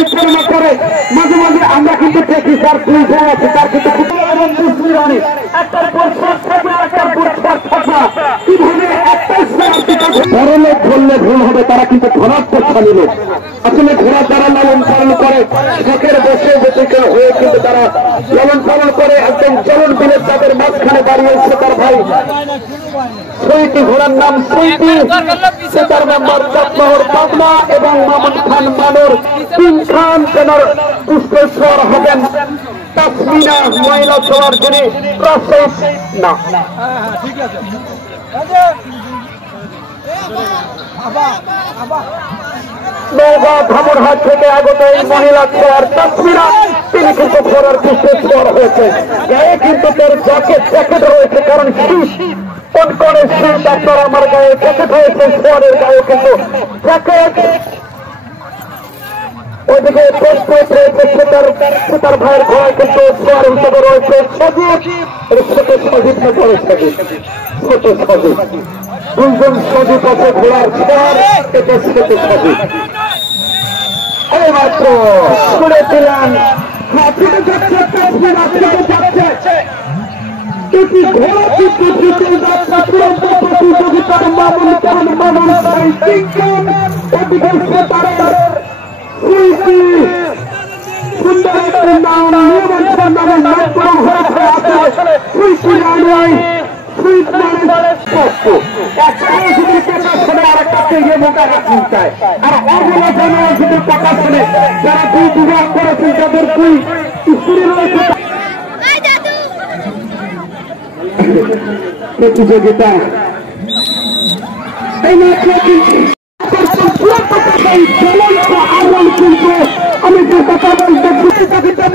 পরিচালনা করে মাঝে মাঝে আমরা কিন্তু দেখি তার আছে তার কিন্তু একটার পর একটার পর কিভাবে বড়লোক বললে ভুল হবে, তারা কিন্তু ধনাত্মশালী লোক। আসলে ঘোড়া যারা লালন পালন করে শখের বসে যেতে হয়ে কিন্তু তারা লালন পালন করে একদম চলন বিলে তাদের মাঝখানে দাঁড়িয়েছে তার ভাই সৈতি, ঘোড়ার নাম সৈতি, তার নাম্বার চাঁদমোহর পাবনা এবং মামুন খান মানুর 3 খান তেনার পুষ্পেশ্বর হবেন তাসমিনা মহিলা ছোঁয়ার যিনি প্রসেস না নৌগা ধামরহাট থেকে আগত এই মহিলা ছোঁয়ার তাসমিনা তিনি কিন্তু ঘোড়ার পুষ্পেশ্বর হয়েছে। গায়ে কিন্তু তার জ্যাকেট রয়েছে, কারণ শীত করে শীত আপনার আমার গায়ে জ্যাকেট হয়েছে, ছোঁয়ারের গায়ে কিন্তু জ্যাকেট। ওইদিকে তার ভাইয়ের ঘোড়ায় কিন্তু ছোঁয়ার হিসেবে রয়েছে সজীব, ছোট সজীব না বড় সজীব, ছোট সজীব। দুইজন সজীব আছে ঘোড়ার ছোঁয়ার, এটা ছোট সজীব। এইমাত্র শুনেছিলেন প্রতিযোগিতার মামুন খান মানুষ সুন্দর একটি নাম নিয়মন নামের নামকরণ হয়েছে। আসলে আর অগুলো যদি টাকা শুনে যারা দুই বিভাগ করেছেন তাদের দুই স্ত্রী রয়েছে। প্রতিযোগিতা আমি যে কথা বলতে প্রতিযোগিতা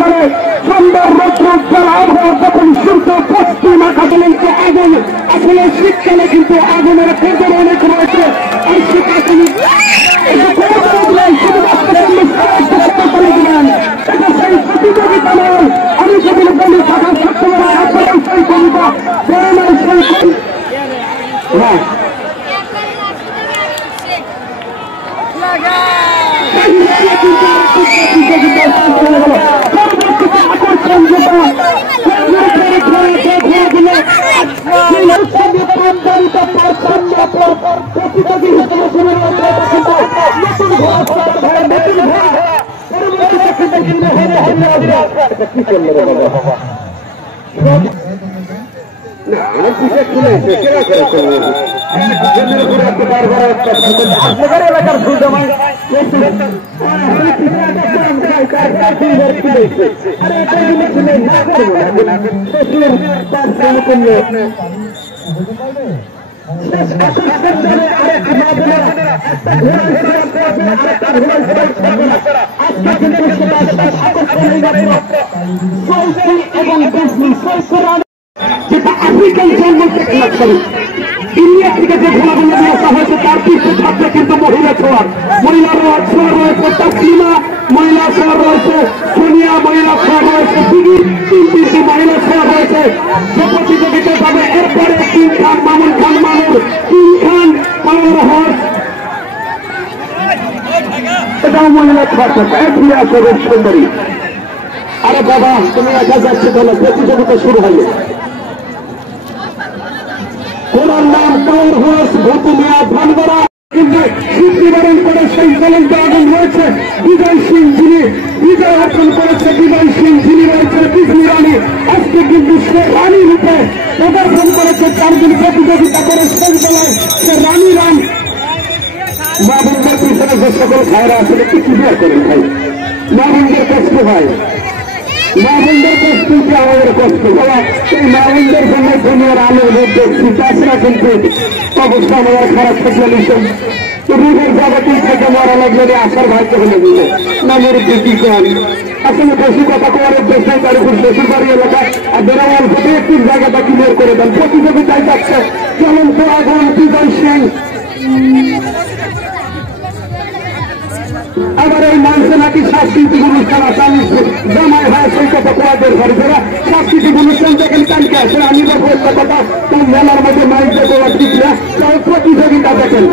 করে সুন্দর রৌদ্রোজ্জ্বল আবহাওয়া যখন সূর্য পশ্চিম আকাশে আগুন, আসলে শীতকালে কিন্তু আগুনের কেন্দ্র অনেক রয়েছে। আর সেটা তিনি সেই প্রতিযোগিতা নয়, আমি সেগুলো বলি সকাল সপ্তাহে আসলে সেই কবিতা এলাকার যেটা আফ্রিকান জঙ্গল থেকে ইন্ডিয়া থেকে যে ঘোড়াগুলো নিয়ে আসা হয়েছে তার পিছনে থাকবে কিন্তু মহিলা ছোঁয়ার, মহিলা ছোঁয়ার রয়েছে তাসলিমা, মহিলা ছোঁয়ার রয়েছে সোনিয়া, মহিলা ছোঁয়ার রয়েছে দিদি, 3টি মহিলা ছোঁয়া রয়েছে। যে প্রতিযোগিতা যাবে এরপরে 3 খান মামুন খান মানুর 3 খান পাওয়ার হর্স, এটাও মহিলা ছোঁয়া থাকবে। এখনই আসবে সুন্দরী। আরে বাবা তুমি একা যাচ্ছে বলো, প্রতিযোগিতা শুরু হয়ে ওনার নাম পাওয়ার হর্স ভুতুমিয়া ভানগড়া, কিন্তু স্বীকৃতিবরণ করে সেই চ্যালেঞ্জে আগুন রয়েছে বিজয় সিং, যিনি বিজয় অর্জন করেছে। বিজয় সিং যিনি রয়েছে বিজলি রানী, আজকে কিন্তু সে রানী রূপে প্রদর্শন করেছে। 4 দিন প্রতিযোগিতা করে শেষ বেলায় সে রানী রাম। মা বোনদের পিছনে যে সকল ভাইরা আসলে কিছু বিয়ে করেন ভাই, মা বোনদের কষ্ট হয়, মা বোনদের কষ্ট কি আমাদের কষ্ট বলা, এই মা বোনদের জন্য দুনিয়ার আলো রোদ দেখছি। তাছাড়া কিন্তু অবস্থা আমাদের খারাপ থাকলে রোগের জাগতিক থেকে মারা লাগলে আসার ভাগ্য হলে দিলে নামের বৃদ্ধি করি। আসলে বেশি কথা করার উদ্দেশ্যে তার উপর বেশি বাড়ি এলাকা আর বেড়াওয়াল থেকে একটি জায়গাটা ক্লিয়ার করে দেন। প্রতিযোগিতায় যাচ্ছে চলন্ত আগুন বিজয় সিং। আবার এই মানুষে নাকি সাংস্কৃতিক অনুষ্ঠান আছে, আমি জামাই হয় সেই কথা কোয়াদের ঘরে যারা সাংস্কৃতিক অনুষ্ঠান দেখেন কালকে আসে, আমি বলবো কথা তার মেলার মধ্যে মাইক দেখো ঠিক না, প্রতিযোগিতা দেখেন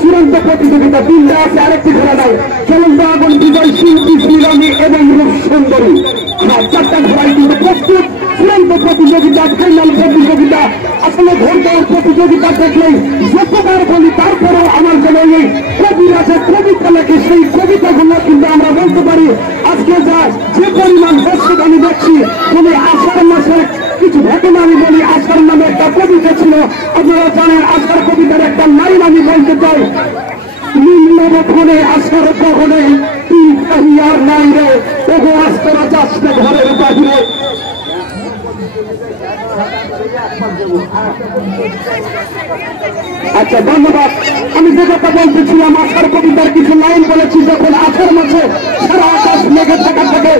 চূড়ান্ত প্রতিযোগিতা তিনটা আছে, আরেকটি খেলা নাই। চলন্ত আগুন, বিজয় সিং, ইসমিরানি এবং রূপ সুন্দরী। হ্যাঁ, চারটা খেলাই কিন্তু প্রস্তুত। চূড়ান্ত প্রতিযোগিতা, ফাইনাল প্রতিযোগিতা। আসলে ভোট দেওয়ার প্রতিযোগিতা দেখলেই যতবার বলি তারপরেও আমার যেন এই কবিরা যে কবিতা লেখে সেই কবিতাগুলো কিন্তু আমরা বলতে পারি আজকে যে পরিমাণ দর্শক আমি দেখছি। তবে আষাঢ় মাসে কিছু ঘটনা আমি বলি। আষাঢ় নামে একটা কবিতা ছিল, আপনারা জানেন। আষাঢ় কবিতার একটা লাইন আমি বলতে চাই, নিম্নবক্ষণে আষাঢ় কখনে আর নাই রে, ওগো আস্তরা যাস না ঘরের বাহিরে। আচ্ছা, ধন্যবাদ। আমি যে কথা বলতেছিলাম, আষাঢ় কবিতার কিছু লাইন বলেছি। যখন আষাঢ় মাসে সারা আকাশ মেঘে থাকা থাকে,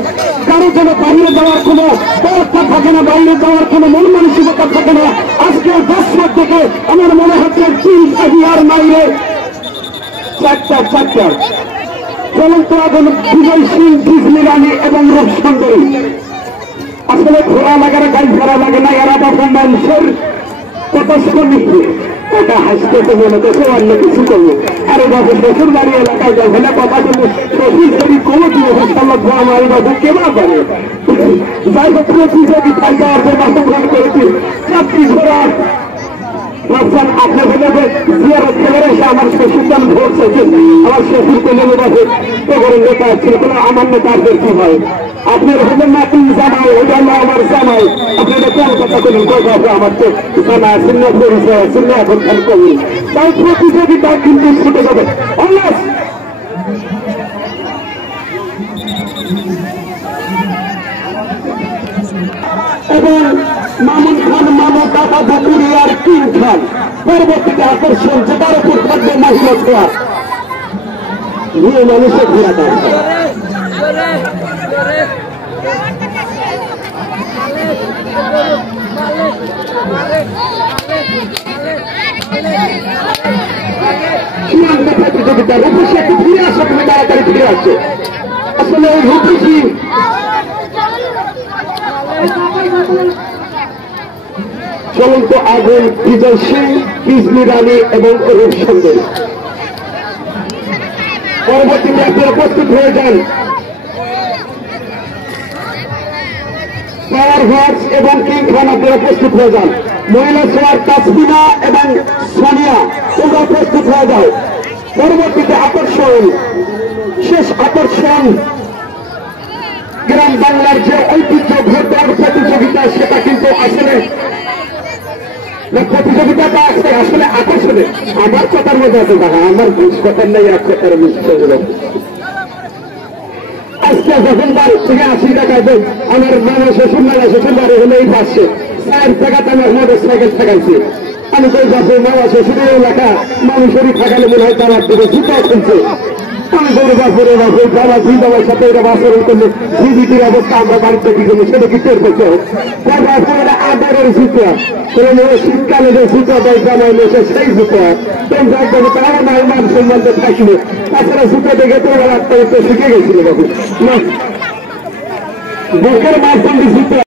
কারো যেন বাইরে যাওয়ার কোনো ব্যবস্থা থাকে না, বাইরে যাওয়ার কোনো মন মানসিকতা থাকে না। আজকে 10 মাস থেকে আমার মনে হচ্ছে আর মাইরে চারটা চলন্ত আগুন, বিজয় সিং, ইসমিরানি এবং রূপ সুন্দরী। আসলে ঘোরা লাগে না, গাড়ি ঘোরা লাগে না, এরা তখন মানুষের কথা শুনি ওটা হাসতে তো মনে করছে অন্য কিছু করবো। আরে বাবু শ্বশুর বাড়ি এলাকায় যখন কথা বলবো, শ্বশুর যদি কোনো আমার বাবু কেমন করে। যাই হোক, প্রতিযোগিতায় যাওয়ার জন্য অংশগ্রহণ করেছি। চাকরি ঘোরার আপনি বলে জিয়ারত করে এসে আমার শ্বশুরদান ভোট চাইছেন, আমার শ্বশুরকে নেমে গেছে তো করে নেতা ছিল। আমার নেতাদের কি হয়? আপনার হলেন না তিন জামাই, ওটা হলো আমার জামাই। আপনারা কোন কথা বলুন? কথা আমার তো জানা শূন্য পরিচয় শূন্য এখন খেল করুন। তাই প্রতিযোগিতা কিন্তু ছুটে যাবে। এবং মামুন খান, মামু, দাদা ধাকুরি আর কিং খান পরবর্তীতে আকর্ষণ, যেটার উপর থাকবে মহিলা ছোঁয়া নিয়ে মানুষের ঘোরা দেয়। চূড়ান্ত প্রতিযোগিতা রূপসী একটু ফিরে আসে, তুমি তাড়াতাড়ি ফিরে আসছে। আসলে ওই রূপসী চলন্ত আগুন, বিজয় সিং, ইসমিরানি এবং রূপ সুন্দরী পরবর্তীতে আপনারা প্রস্তুত হয়ে যান। পাওয়ার হর্স এবং কিং খান আপনারা প্রস্তুত হয়ে যান। মহিলা ছোঁয়ার তাসমিনা এবং সোনিয়া তোমরা প্রস্তুত হয়ে যাও। পরবর্তীতে আকর্ষণ, শেষ আকর্ষণ গ্রাম বাংলার যে ঐতিহ্য ভোট দেওয়ার প্রতিযোগিতা, সেটা কিন্তু আসলে প্রতিযোগিতাটা আছে আসলে আকর্ষণে। আমার কথার মধ্যে আছে টাকা, আমার ঘুষ কথার নেই, এক কথার মিশে গেল। আজকে যখন বাড়ির থেকে 80 টাকায় দেয়, আমার মামা শ্বশুর বাড়ি হলে এই পাশে 4 টাকাতে আমার মোটর সাইকেল ঠেকাইছে। আমি তো যাচ্ছি মামা শ্বশুরের এলাকা, মানুষেরই ঠেকালে মনে হয় তার দিকে জুতাও খুলছে। আমি বলে বাপুরে বাপু বাবা দুই বাবার সাথে এরা বাসরণ করলে জিবিটির অবস্থা আমরা বাড়িতে কি করবো সেটা কি টের পেতে আদারের জুতা, শীতকালে যে জুতা দেয় জামাই মেশে সেই জুতা তারা নাই মান সম্মানতে থাকবে। তাছাড়া জুতা দেখে তো রাখতে শিখে গেছিল বাবু, বুকের মাঝখানে জুতা।